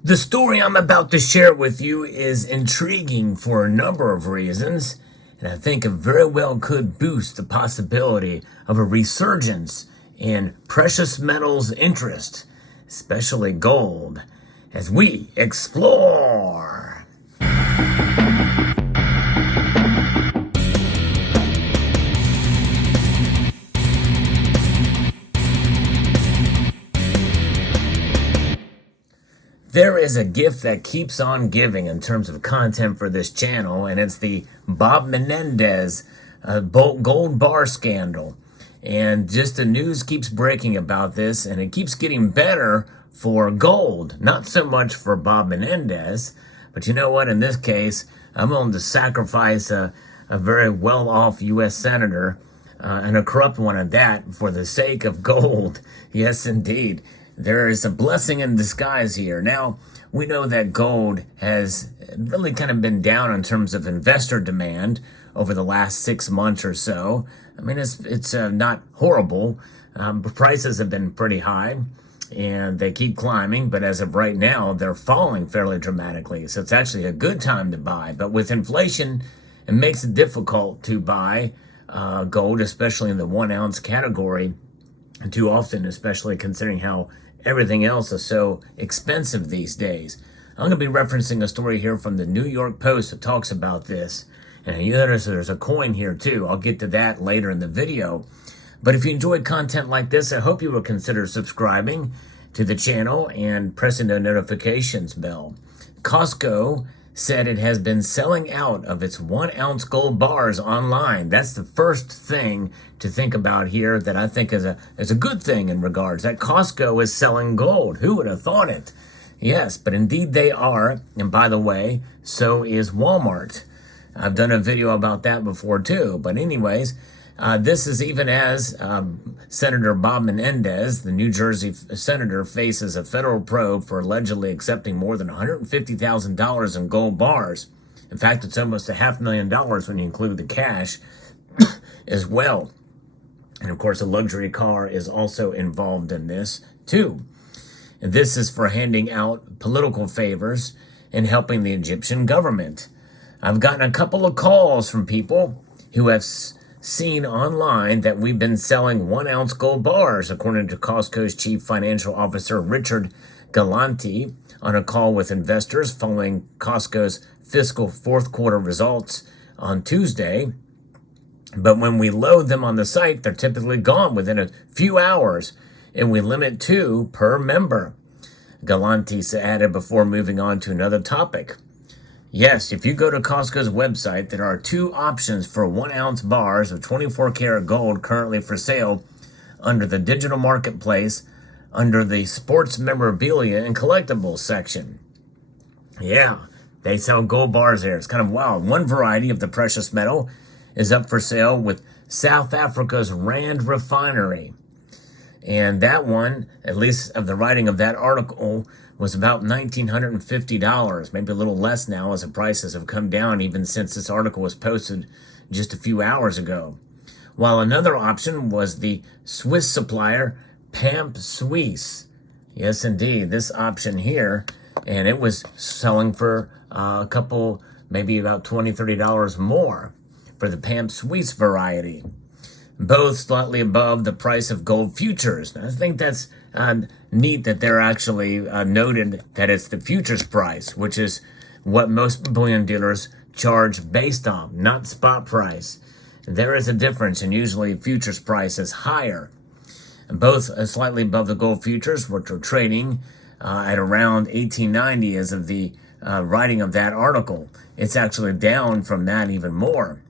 The story I'm about to share with you is intriguing for a number of reasons, and I think it very well could boost the possibility of a resurgence in precious metals interest, especially gold, as we explore. There is a gift that keeps on giving in terms of content for this channel, and it's the Bob Menendez gold bar scandal. And just the news keeps breaking about this, and it keeps getting better for gold. Not so much for Bob Menendez, but you know what? In this case, I'm willing to sacrifice a very well-off U.S. senator, and a corrupt one at that, for the sake of gold. Yes, indeed. There is a blessing in disguise here. Now, we know that gold has really kind of been down in terms of investor demand over the last 6 months or so. I mean, it's not horrible. Prices have been pretty high, and they keep climbing. But as of right now, they're falling fairly dramatically. So it's actually a good time to buy. But with inflation, it makes it difficult to buy gold, especially in the 1 ounce category, too often, especially considering how everything else is so expensive these days. I'm going to be referencing a story here from the New York Post that talks about this. And you notice there's a coin here too. I'll get to that later in the video. But if you enjoy content like this, I hope you will consider subscribing to the channel and pressing the notifications bell. Costco said it has been selling out of its 1 ounce gold bars online. That's the first thing to think about here that I think is a good thing in regards that Costco is selling gold. Who would have thought it? Yes, but indeed they are. And by the way, so is Walmart. I've done a video about that before too. But anyways, this is even as Senator Bob Menendez, the New Jersey senator, faces a federal probe for allegedly accepting more than $150,000 in gold bars. In fact, it's almost $500,000 when you include the cash as well. And of course, a luxury car is also involved in this too. And this is for handing out political favors and helping the Egyptian government. I've gotten a couple of calls from people who have seen online that we've been selling 1 ounce gold bars, according to Costco's chief financial officer, Richard Galanti, on a call with investors following Costco's fiscal fourth quarter results on Tuesday. But when we load them on the site, they're typically gone within a few hours, and we limit 2 per member. Galanti added before moving on to another topic. Yes, if you go to Costco's website, there are 2 options for 1 ounce bars of 24 karat gold currently for sale under the digital marketplace under the sports memorabilia and collectibles section. Yeah, they sell gold bars there. It's kind of wild. One variety of the precious metal is up for sale with South Africa's Rand Refinery. And that one, at least of the writing of that article, was about $1,950, maybe a little less now as the prices have come down even since this article was posted just a few hours ago. While another option was the Swiss supplier Pamp Suisse. Yes, indeed, this option here, and it was selling for a couple, maybe about $20, $30 more for the Pamp Suisse variety. Both slightly above the price of gold futures. I think that's neat that they're actually noted that it's the futures price, which is what most bullion dealers charge based on, not spot price. There is a difference, and usually futures price is higher. Both slightly above the gold futures, which are trading at around $18.90 as of the writing of that article. It's actually down from that even more.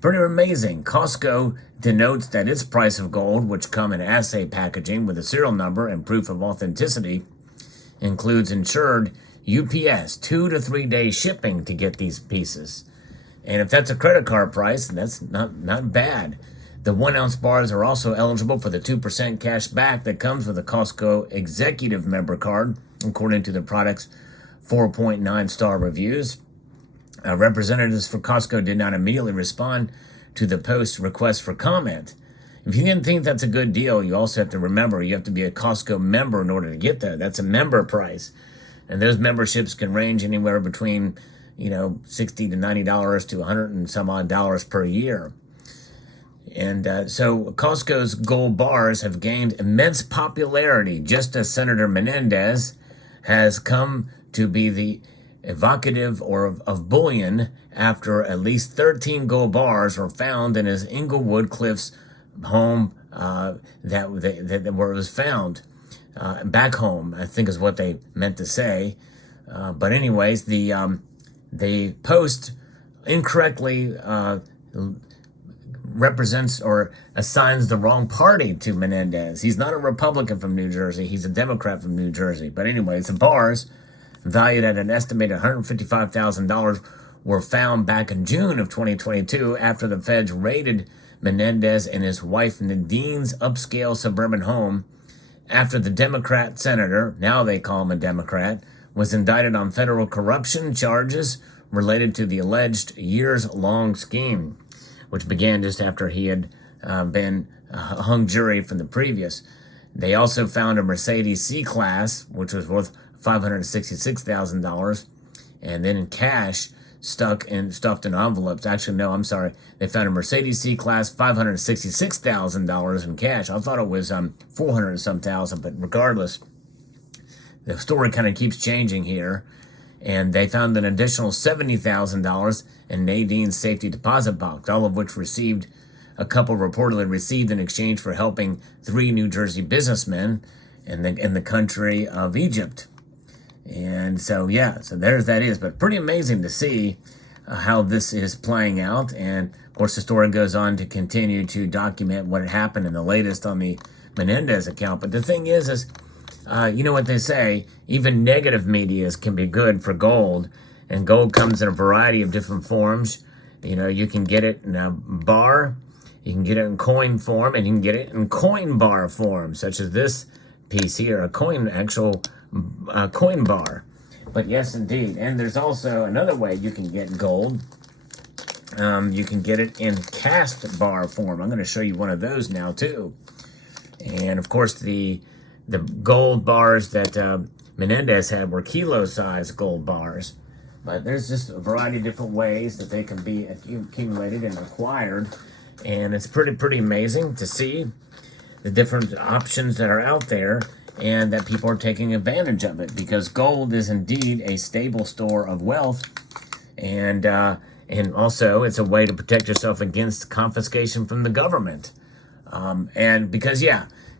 Pretty amazing. Costco denotes that its price of gold, which come in assay packaging with a serial number and proof of authenticity, includes insured UPS 2 to 3 day shipping to get these pieces. And if that's a credit card price, that's not bad. The 1 ounce bars are also eligible for the 2% cash back that comes with a Costco executive member card, according to the product's 4.9 star reviews. Representatives for Costco did not immediately respond to the Post's request for comment. If you didn't think that's a good deal, you also have to remember you have to be a Costco member in order to get that. That's a member price. And those memberships can range anywhere between, $60 to $90 to 100 and some odd dollars per year. And so Costco's gold bars have gained immense popularity, just as Senator Menendez has come to be the evocative of bullion after at least 13 gold bars were found in his Inglewood Cliffs home where it was found. Back home, I think is what they meant to say. But anyways, the post incorrectly represents or assigns the wrong party to Menendez. He's not a Republican from New Jersey. He's a Democrat from New Jersey. But anyways, the bars, valued at an estimated $155,000, were found back in June of 2022 after the feds raided Menendez and his wife Nadine's upscale suburban home after the Democrat senator, now they call him a Democrat, was indicted on federal corruption charges related to the alleged years-long scheme, which began just after he had been hung jury from the previous. They also found a Mercedes C-Class, which was worth $566,000, and then in cash, stuffed in envelopes. Actually, no, I'm sorry. They found a Mercedes C-Class, $566,000 in cash. I thought it was 400 and some thousand, but regardless, the story kind of keeps changing here. And they found an additional $70,000 in Nadine's safety deposit box, all of which a couple reportedly received in exchange for helping 3 New Jersey businessmen in the country of Egypt. And so there's that is. But pretty amazing to see how this is playing out. And of course, the story goes on to continue to document what had happened in the latest on the Menendez account. But the thing is you know what they say, even negative media can be good for gold. And gold comes in a variety of different forms. You can get it in a bar, you can get it in coin form, and you can get it in coin bar form, such as this piece here, a coin bar. But yes, indeed. And there's also another way you can get gold. You can get it in cast bar form. I'm going to show you one of those now, too. And, of course, the gold bars that Menendez had were kilo-sized gold bars. But there's just a variety of different ways that they can be accumulated and acquired. And it's pretty amazing to see the different options that are out there and that people are taking advantage of it, because gold is indeed a stable store of wealth. And also it's a way to protect yourself against confiscation from the government. And because,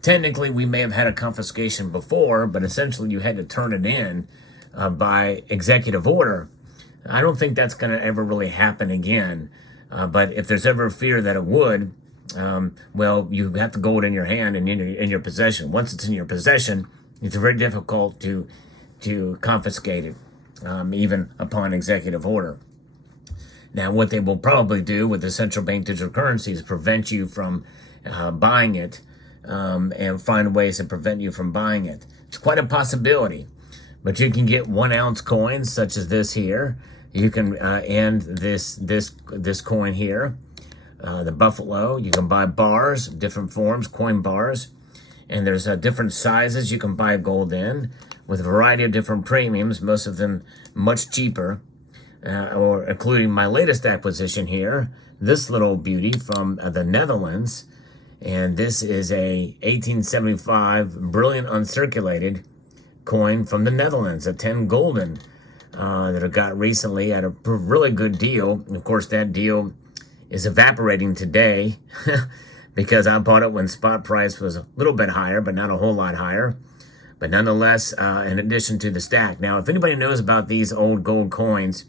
technically we may have had a confiscation before, but essentially you had to turn it in by executive order. I don't think that's going to ever really happen again. But if there's ever a fear that it would, you have the gold in your hand and in your possession. Once it's in your possession, it's very difficult to confiscate it, even upon executive order. Now, what they will probably do with the central bank digital currency is prevent you from buying it, and find ways to prevent you from buying it. It's quite a possibility. But you can get 1 ounce coins such as this here. You can and this coin here, the Buffalo. You can buy bars, different forms, coin bars, and there's different sizes you can buy gold in, with a variety of different premiums. Most of them much cheaper, or including my latest acquisition here, this little beauty from the Netherlands, and this is a 1875 brilliant uncirculated coin from the Netherlands, a 10 golden that I got recently at a really good deal. Of course, that deal is evaporating today because I bought it when spot price was a little bit higher, but not a whole lot higher. But nonetheless, in addition to the stack. Now, if anybody knows about these old gold coins,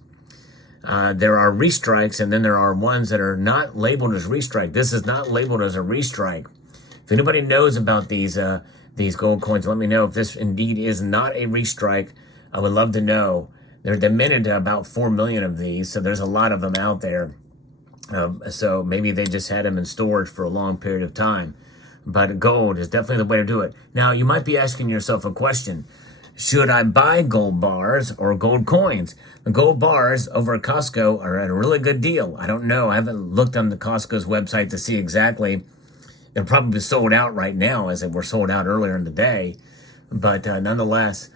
there are restrikes, and then there are ones that are not labeled as restrike. This is not labeled as a restrike. If anybody knows about these gold coins, let me know if this indeed is not a restrike. I would love to know. They're minted about 4 million of these, so there's a lot of them out there. So maybe they just had them in storage for a long period of time. But gold is definitely the way to do it. Now, you might be asking yourself a question. Should I buy gold bars or gold coins? The gold bars over at Costco are at a really good deal. I don't know. I haven't looked on the Costco's website to see exactly. They're probably sold out right now, as they were sold out earlier in the day. But nonetheless,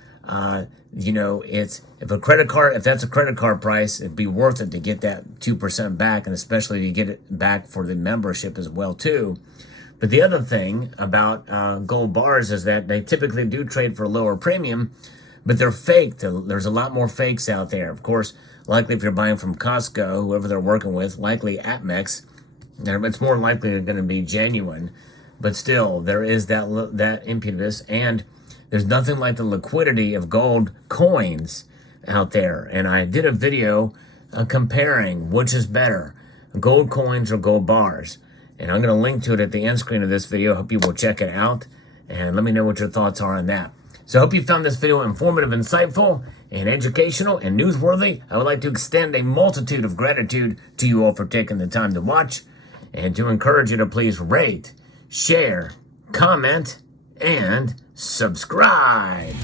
you know, if that's a credit card price, it'd be worth it to get that 2% back, and especially to get it back for the membership as well too. But the other thing about gold bars is that they typically do trade for a lower premium, but they're fake. There's a lot more fakes out there. Of course, likely if you're buying from Costco, whoever they're working with, likely Atmex, it's more likely they're going to be genuine. But still, there is that impetus, and there's nothing like the liquidity of gold coins out there. And I did a video comparing which is better, gold coins or gold bars. And I'm going to link to it at the end screen of this video. I hope you will check it out and let me know what your thoughts are on that. So I hope you found this video informative, insightful, and educational, and newsworthy. I would like to extend a multitude of gratitude to you all for taking the time to watch, and to encourage you to please rate, share, comment, and subscribe.